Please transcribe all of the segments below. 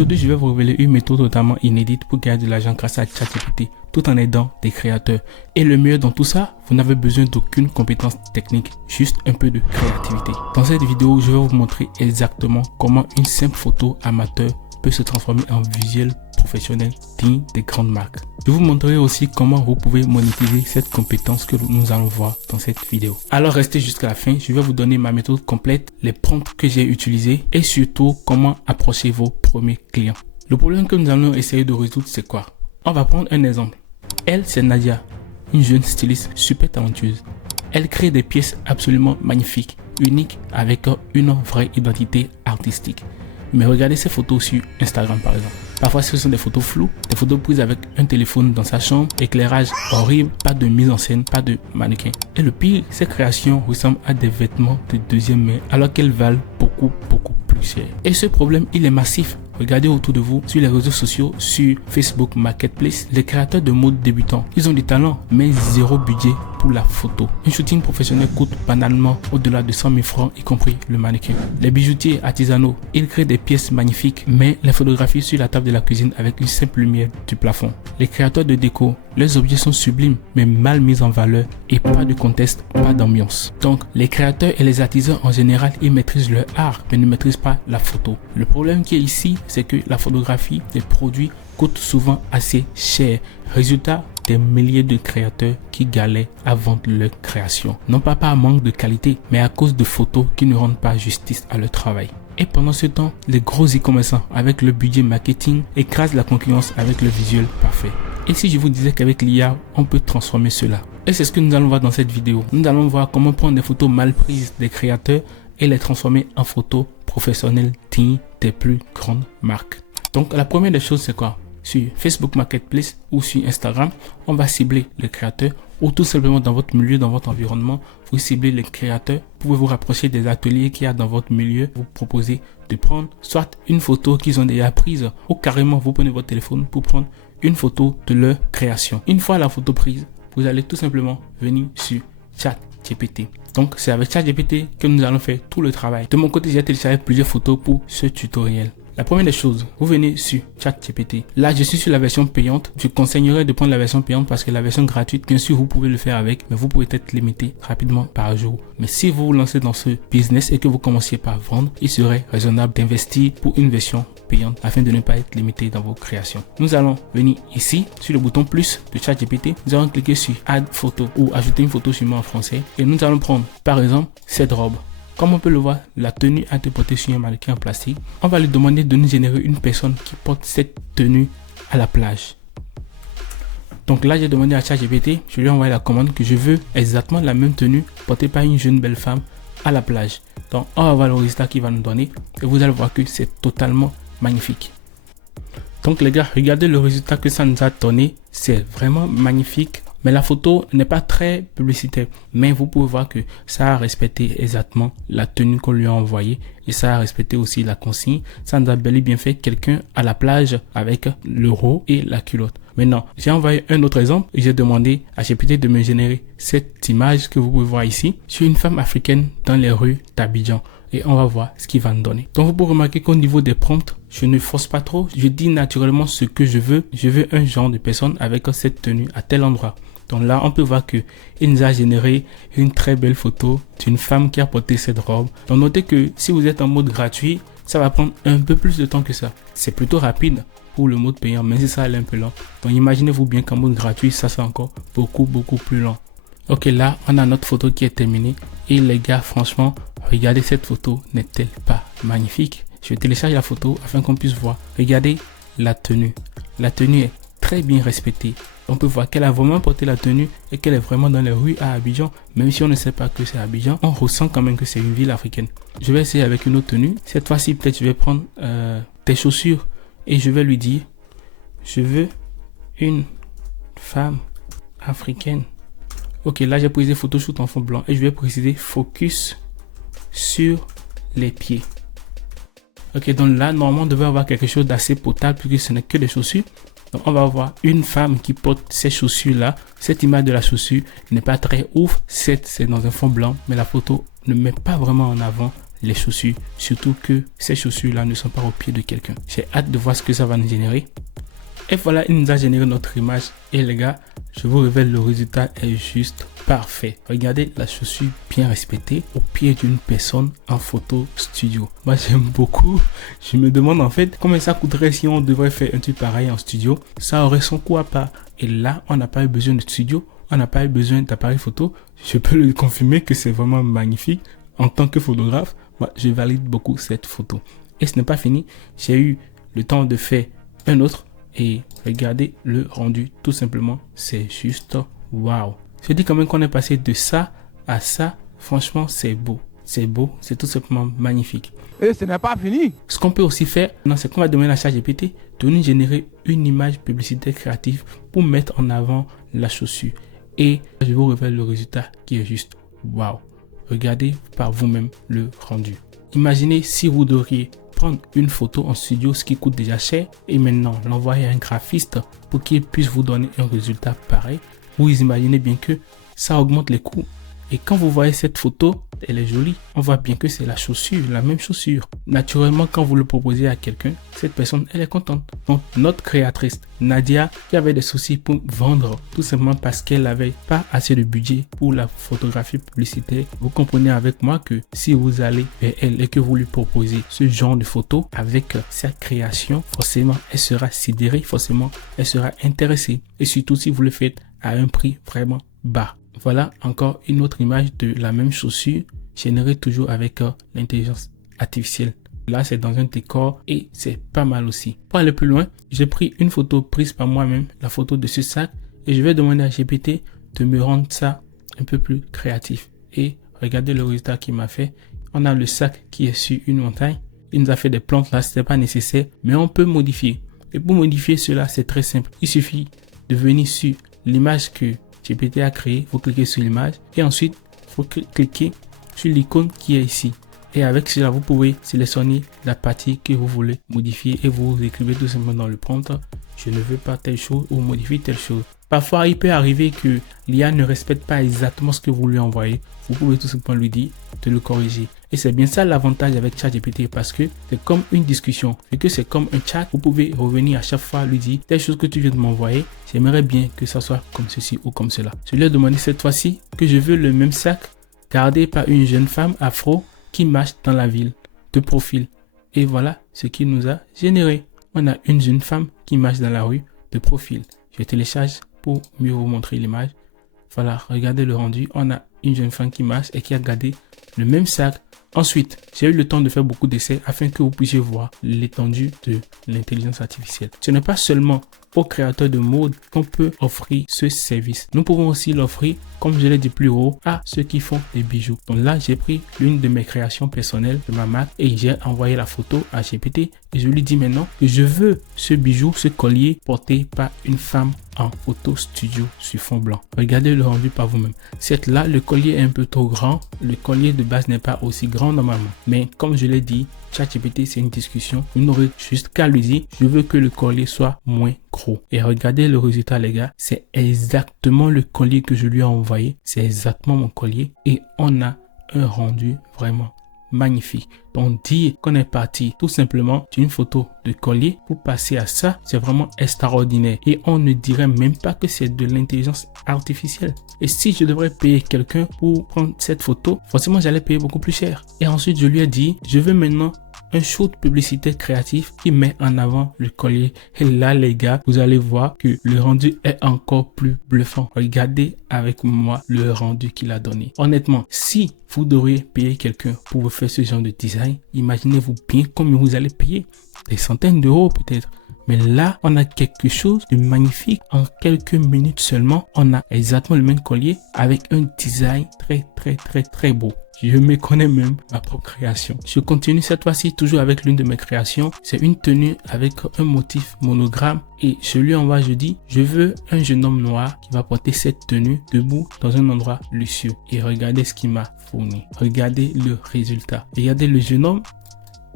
Aujourd'hui, je vais vous révéler une méthode totalement inédite pour gagner de l'argent grâce à ChatGPT, tout en aidant des créateurs. Et le mieux dans tout ça, vous n'avez besoin d'aucune compétence technique, juste un peu de créativité. Dans cette vidéo, je vais vous montrer exactement comment une simple photo amateur peut se transformer en visuel professionnel digne des grandes marques. Je vous montrerai aussi comment vous pouvez monétiser cette compétence que nous allons voir dans cette vidéo. Alors restez jusqu'à la fin, je vais vous donner ma méthode complète, les prompts que j'ai utilisés et surtout comment approcher vos premiers clients. Le problème que nous allons essayer de résoudre, c'est quoi? On va prendre un exemple. Elle, c'est Nadia, une jeune styliste super talentueuse. Elle crée des pièces absolument magnifiques, uniques, avec une vraie identité artistique. Mais regardez ces photos sur Instagram par exemple. Parfois ce sont des photos floues, des photos prises avec un téléphone dans sa chambre, éclairage horrible, pas de mise en scène, pas de mannequin. Et le pire, ces créations ressemblent à des vêtements de deuxième main alors qu'elles valent beaucoup plus cher. Et ce problème, il est massif. Regardez autour de vous, sur les réseaux sociaux, sur Facebook Marketplace, les créateurs de mode débutants, ils ont du talent, mais zéro budget pour la photo. Un shooting professionnel coûte banalement au-delà de 100 000 francs, y compris le mannequin. Les bijoutiers artisanaux, ils créent des pièces magnifiques, mais les photographies sur la table de la cuisine avec une simple lumière du plafond. Les créateurs de déco, leurs objets sont sublimes, mais mal mis en valeur et pas de contexte, pas d'ambiance. Donc, les créateurs et les artisans en général, ils maîtrisent leur art, mais ne maîtrisent pas la photo. Le problème qui est ici, c'est que la photographie des produits coûte souvent assez cher. Résultat, des milliers de créateurs qui galèrent à vendre leur création. Non pas par manque de qualité, mais à cause de photos qui ne rendent pas justice à leur travail. Et pendant ce temps, les gros e-commerçants avec le budget marketing écrasent la concurrence avec le visuel parfait. Et si je vous disais qu'avec l'IA, on peut transformer cela? Et c'est ce que nous allons voir dans cette vidéo. Nous allons voir comment prendre des photos mal prises des créateurs et les transformer en photos professionnelles dignes des plus grandes marques. Donc la première des choses, c'est quoi? Sur Facebook Marketplace ou sur Instagram, on va cibler les créateurs ou tout simplement dans votre milieu, dans votre environnement, vous ciblez les créateurs. Vous pouvez vous rapprocher des ateliers qu'il y a dans votre milieu. Vous proposez de prendre soit une photo qu'ils ont déjà prise ou carrément vous prenez votre téléphone pour prendre une photo de leur création. Une fois la photo prise, vous allez tout simplement venir sur ChatGPT. Donc c'est avec ChatGPT que nous allons faire tout le travail. De mon côté, j'ai téléchargé plusieurs photos pour ce tutoriel. La première des choses, vous venez sur ChatGPT. Là, je suis sur la version payante. Je conseillerais de prendre la version payante parce que la version gratuite, bien sûr, vous pouvez le faire avec, mais vous pouvez être limité rapidement par jour. Mais si vous vous lancez dans ce business et que vous commenciez par vendre, il serait raisonnable d'investir pour une version payante afin de ne pas être limité dans vos créations. Nous allons venir ici sur le bouton plus de ChatGPT. Nous allons cliquer sur Add photo ou ajouter une photo sur moi en français et nous allons prendre par exemple cette robe. Comme on peut le voir, la tenue a été portée sur un mannequin en plastique. On va lui demander de nous générer une personne qui porte cette tenue à la plage. Donc là, j'ai demandé à ChatGPT, je lui ai envoyé la commande que je veux exactement la même tenue portée par une jeune belle femme à la plage. Donc on va voir le résultat qu'il va nous donner et vous allez voir que c'est totalement magnifique. Donc les gars, regardez le résultat que ça nous a donné, c'est vraiment magnifique. Mais la photo n'est pas très publicitaire. Mais vous pouvez voir que ça a respecté exactement la tenue qu'on lui a envoyée. Et ça a respecté aussi la consigne. Ça nous a bel et bien fait quelqu'un à la plage avec le haut et la culotte. Maintenant, j'ai envoyé un autre exemple. J'ai demandé à GPT de me générer cette image que vous pouvez voir ici. Sur une femme africaine dans les rues d'Abidjan. Et on va voir ce qu'il va nous donner. Donc vous pouvez remarquer qu'au niveau des prompts, je ne force pas trop. Je dis naturellement ce que je veux. Je veux un genre de personne avec cette tenue à tel endroit. Donc là, on peut voir qu'il nous a généré une très belle photo d'une femme qui a porté cette robe. Donc notez que si vous êtes en mode gratuit, ça va prendre un peu plus de temps que ça. C'est plutôt rapide pour le mode payant, mais c'est ça, elle est un peu lent. Donc imaginez-vous bien qu'en mode gratuit, ça c'est encore beaucoup plus lent. Ok, là, on a notre photo qui est terminée. Et les gars, franchement, regardez cette photo, n'est-elle pas magnifique? Je télécharge la photo afin qu'on puisse voir. Regardez la tenue. La tenue est très bien respectée. On peut voir qu'elle a vraiment porté la tenue et qu'elle est vraiment dans les rues à Abidjan. Même si on ne sait pas que c'est Abidjan, on ressent quand même que c'est une ville africaine. Je vais essayer avec une autre tenue. Cette fois-ci, peut-être je vais prendre des chaussures et je vais lui dire, je veux une femme africaine. Ok, là j'ai pris photoshoot en fond blanc et je vais préciser focus sur les pieds. Ok, donc là, normalement, on devrait avoir quelque chose d'assez potable puisque ce n'est que des chaussures. Donc on va voir une femme qui porte ces chaussures là. Cette image de la chaussure n'est pas très ouf. C'est dans un fond blanc, mais la photo ne met pas vraiment en avant les chaussures, surtout que ces chaussures-là ne sont pas au pied de quelqu'un. J'ai hâte de voir ce que ça va nous générer. Et voilà, il nous a généré notre image. Et les gars, je vous révèle, le résultat est juste parfait. Regardez la chaussure bien respectée au pied d'une personne en photo studio. Moi, j'aime beaucoup. Je me demande en fait combien ça coûterait si on devrait faire un truc pareil en studio. Ça aurait son coût à part. Et là, on n'a pas eu besoin de studio. On n'a pas eu besoin d'appareil photo. Je peux le confirmer que c'est vraiment magnifique. En tant que photographe, moi, je valide beaucoup cette photo. Et ce n'est pas fini. J'ai eu le temps de faire un autre. Et regardez le rendu, tout simplement, c'est juste waouh. Je dis quand même qu'on est passé de ça à ça. Franchement, c'est beau. C'est beau, c'est tout simplement magnifique. Et ce n'est pas fini. Ce qu'on peut aussi faire, c'est qu'on va demander à ChatGPT de nous générer une image publicitaire créative pour mettre en avant la chaussure. Et je vous révèle le résultat qui est juste waouh. Regardez par vous-même le rendu. Imaginez si vous devriez prendre une photo en studio, ce qui coûte déjà cher, et maintenant l'envoyer à un graphiste pour qu'il puisse vous donner un résultat pareil. Vous imaginez bien que ça augmente les coûts. Et quand vous voyez cette photo, elle est jolie. On voit bien que c'est la chaussure, la même chaussure. Naturellement, quand vous le proposez à quelqu'un, cette personne, elle est contente. Donc, notre créatrice, Nadia, qui avait des soucis pour vendre, tout simplement parce qu'elle n'avait pas assez de budget pour la photographie publicitaire. Vous comprenez avec moi que si vous allez vers elle et que vous lui proposez ce genre de photo avec sa création, forcément, elle sera sidérée, forcément, elle sera intéressée. Et surtout si vous le faites à un prix vraiment bas. Voilà encore une autre image de la même chaussure générée toujours avec l'intelligence artificielle. Là, c'est dans un décor et c'est pas mal aussi. Pour aller plus loin, j'ai pris une photo prise par moi-même, la photo de ce sac, et je vais demander à GPT de me rendre ça un peu plus créatif. Et regardez le résultat qu'il m'a fait. On a le sac qui est sur une montagne. Il nous a fait des plantes là, c'était pas nécessaire, mais on peut modifier. Et pour modifier cela, c'est très simple. Il suffit de venir sur l'image que GPT a créé, vous cliquez sur l'image et ensuite vous cliquez sur l'icône qui est ici. Et avec cela, vous pouvez sélectionner la partie que vous voulez modifier et vous écrivez tout simplement dans le prompt, je ne veux pas telle chose ou modifier telle chose. Parfois, il peut arriver que l'IA ne respecte pas exactement ce que vous lui envoyez. Vous pouvez tout simplement lui dire de le corriger. Et c'est bien ça l'avantage avec ChatGPT parce que c'est comme une discussion. Vu que c'est comme un chat, vous pouvez revenir à chaque fois lui dire telle chose que tu viens de m'envoyer. J'aimerais bien que ça soit comme ceci ou comme cela. Je lui ai demandé cette fois-ci que je veux le même sac gardé par une jeune femme afro qui marche dans la ville de profil. Et voilà ce qu'il nous a généré. On a une jeune femme qui marche dans la rue de profil. Je télécharge pour mieux vous montrer l'image. Voilà, regardez le rendu. On a une jeune femme qui marche et qui a gardé le même sac. Ensuite, j'ai eu le temps de faire beaucoup d'essais afin que vous puissiez voir l'étendue de l'intelligence artificielle. Ce n'est pas seulement aux créateurs de mode qu'on peut offrir ce service. Nous pouvons aussi l'offrir, comme je l'ai dit plus haut, à ceux qui font des bijoux. Donc là, j'ai pris l'une de mes créations personnelles de ma marque et j'ai envoyé la photo à GPT et je lui dis maintenant que je veux ce bijou, ce collier porté par une femme en photo studio sur fond blanc. Regardez le rendu par vous-même. Certes, là, le collier est un peu trop grand. Le collier de base n'est pas aussi grand normalement. Mais comme je l'ai dit, ChatGPT, c'est une discussion. Vous n'aurez juste qu'à lui dire, je veux que le collier soit moins gros. Et regardez le résultat, les gars. C'est exactement le collier que je lui ai envoyé. C'est exactement mon collier. Et on a un rendu vraiment magnifique. Donc dire qu'on est parti tout simplement d'une photo de collier pour passer à ça, c'est vraiment extraordinaire. Et on ne dirait même pas que c'est de l'intelligence artificielle. Et si je devrais payer quelqu'un pour prendre cette photo, forcément j'allais payer beaucoup plus cher. Et ensuite je lui ai dit, je veux maintenant un shoot publicitaire créatif qui met en avant le collier. Et là les gars, vous allez voir que le rendu est encore plus bluffant. Regardez avec moi le rendu qu'il a donné. Honnêtement, si vous devriez payer quelqu'un pour vous faire ce genre de design, imaginez-vous bien combien vous allez payer. Des centaines d'euros peut-être. Mais là, on a quelque chose de magnifique. En quelques minutes seulement, on a exactement le même collier avec un design très beau. Je me connais même ma propre création. Je continue cette fois-ci toujours avec l'une de mes créations. C'est une tenue avec un motif monogramme. Et je lui envoie, je dis, je veux un jeune homme noir qui va porter cette tenue debout dans un endroit luxueux. Et regardez ce qu'il m'a fourni. Regardez le résultat. Regardez le jeune homme.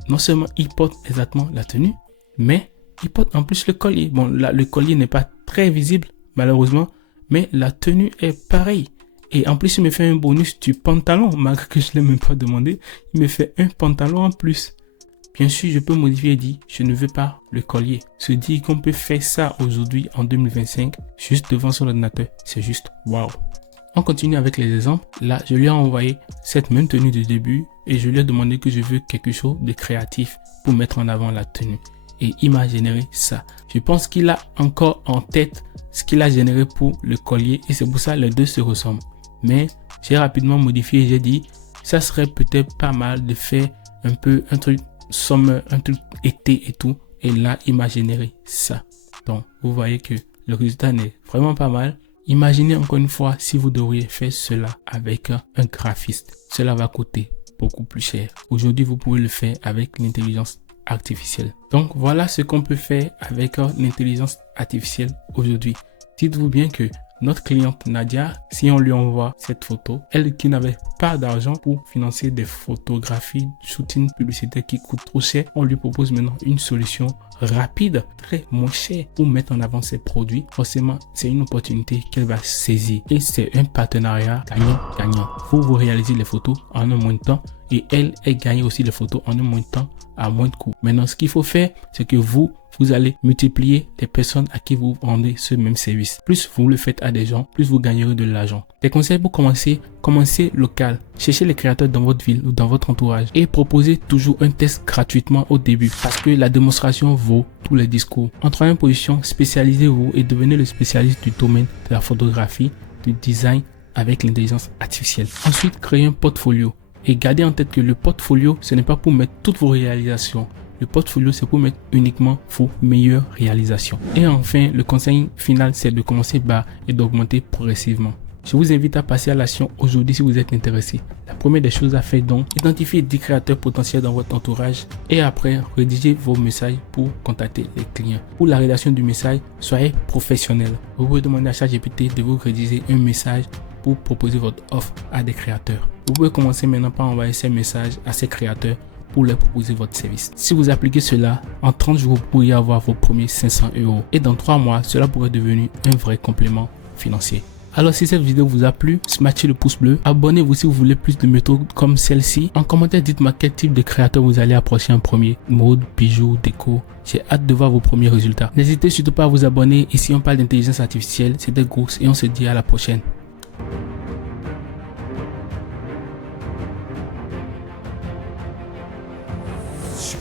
Non seulement il porte exactement la tenue, mais il porte en plus le collier. Bon, là, le collier n'est pas très visible, malheureusement, mais la tenue est pareille. Et en plus, il me fait un bonus du pantalon, malgré que je ne l'ai même pas demandé. Il me fait un pantalon en plus. Bien sûr, je peux modifier et dire, je ne veux pas le collier. Se dire qu'on peut faire ça aujourd'hui en 2025, juste devant son ordinateur, c'est juste waouh. On continue avec les exemples. Là, je lui ai envoyé cette même tenue de début et je lui ai demandé que je veux quelque chose de créatif pour mettre en avant la tenue. Et il m'a généré ça. Je pense qu'il a encore en tête ce qu'il a généré pour le collier et c'est pour ça que les deux se ressemblent. Mais j'ai rapidement modifié et j'ai dit, ça serait peut-être pas mal de faire un truc summer, un truc été et tout. Et là, il m'a généré ça. Donc, vous voyez que le résultat n'est vraiment pas mal. Imaginez encore une fois si vous devriez faire cela avec un graphiste. Cela va coûter beaucoup plus cher. Aujourd'hui, vous pouvez le faire avec l'intelligence artificielle. Donc, voilà ce qu'on peut faire avec l'intelligence artificielle aujourd'hui. Dites-vous bien que notre cliente Nadia, si on lui envoie cette photo, elle qui n'avait pas d'argent pour financer des photographies, shooting publicitaire qui coûtent trop cher, on lui propose maintenant une solution rapide, très moins chère pour mettre en avant ses produits. Forcément, c'est une opportunité qu'elle va saisir et c'est un partenariat gagnant-gagnant. Vous réalisez les photos en un moins de temps et elle gagne aussi les photos en un moins de temps à moins de coûts. Maintenant, ce qu'il faut faire, c'est que vous allez multiplier les personnes à qui vous vendez ce même service. Plus vous le faites à des gens, plus vous gagnerez de l'argent. Des conseils pour commencer local. Cherchez les créateurs dans votre ville ou dans votre entourage et proposez toujours un test gratuitement au début parce que la démonstration vaut tous les discours. En troisième position, spécialisez-vous et devenez le spécialiste du domaine de la photographie, du design avec l'intelligence artificielle. Ensuite, créez un portfolio. Et gardez en tête que le portfolio, ce n'est pas pour mettre toutes vos réalisations. Le portfolio, c'est pour mettre uniquement vos meilleures réalisations. Et enfin, le conseil final, c'est de commencer bas et d'augmenter progressivement. Je vous invite à passer à l'action aujourd'hui si vous êtes intéressé. La première des choses à faire donc, identifier 10 créateurs potentiels dans votre entourage et après, rédigez vos messages pour contacter les clients. Pour la rédaction du message, soyez professionnel. Vous pouvez demander à ChatGPT de vous rédiger un message pour proposer votre offre à des créateurs. Vous pouvez commencer maintenant par envoyer ces messages à ces créateurs pour leur proposer votre service. Si vous appliquez cela, en 30 jours, vous pourriez avoir vos premiers 500 €. Et dans 3 mois, cela pourrait devenir un vrai complément financier. Alors si cette vidéo vous a plu, smatchez le pouce bleu. Abonnez-vous si vous voulez plus de méthodes comme celle-ci. En commentaire, dites-moi quel type de créateur vous allez approcher en premier. Mode, bijoux, déco. J'ai hâte de voir vos premiers résultats. N'hésitez surtout pas à vous abonner. Ici, on parle d'intelligence artificielle. C'était Grox et on se dit à la prochaine. Shoot.